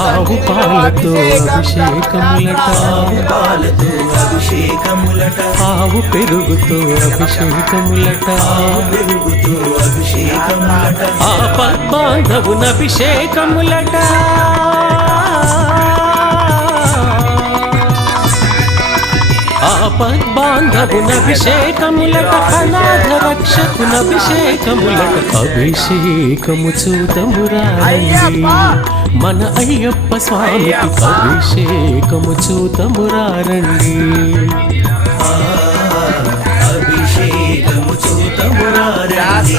ఆవు పాలతో అభిషేకములట ఆవు పెరుగుతో అభిషేకములట ఆపద్బాంధవున అభిషేకములట ఆపద్బాంధవునభిషేకములట అనాథ రక్షకునభిషేకములట అభిషేకము చూతమురారండి మన అయ్యప్ప స్వామికి అభిషేకము చూతమురారండి అభిషేకము చూతమురారండి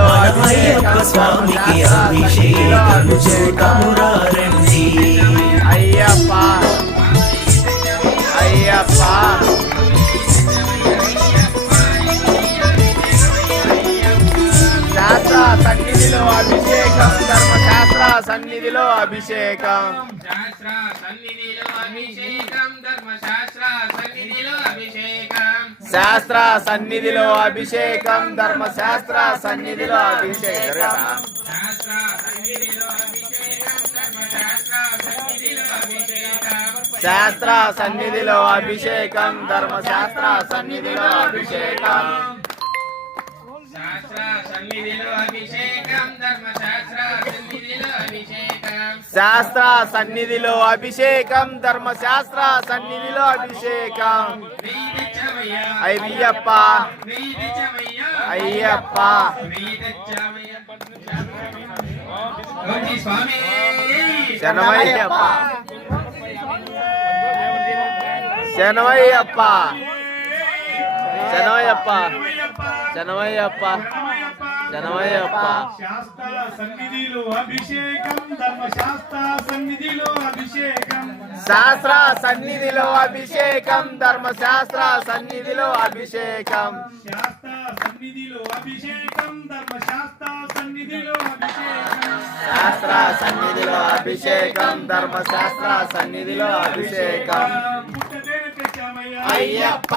మన అయ్యప్ప స్వామికి అభిషేకము చూతమురారండి అయ్యప్ప అయ్యప్ప శాస్త్ర సన్నిధిలో అభిషేకం ధర్మశాస్త్ర సన్నిధిలో అభిషేకం శాస్త్ర సన్నిధిలో అభిషేకం ధర్మశాస్త్ర సన్నిధిలో అభిషేకం శాస్త్ర సన్నిధిలో అభిషేకం ధర్మశాస్త్ర సన్నిధిలో అభిషేకం శాస్త్ర సన్నిధిలో అభిషేకం ధర్మశాస్త్ర సన్నిధిలో అభిషేకం అయ్యప్ప అయ్యప్ప శరణమయ్యప్ప శరణమయ్యప్ప శరణమయ్యప్ప శరణమయ్యప్ప శరణమయ్యప్ప శాస్త్ర సన్నిధిలో అభిషేకం ధర్మశాస్త్ర సన్నిధిలో అభిషేకం శాస్త్ర సన్నిధిలో అభిషేకం ధర్మశాస్త్ర సన్నిధిలో అభిషేకం శాస్త్ర సన్నిధిలో అభిషేకం ధర్మశాస్త్ర సన్నిధిలో అభిషేకం శాస్త్ర సన్నిధిలో అభిషేకం ధర్మశాస్త్ర సన్నిధిలో అభిషేకం పుట్టదేవి తెచ్చామయ్యా అయ్యప్ప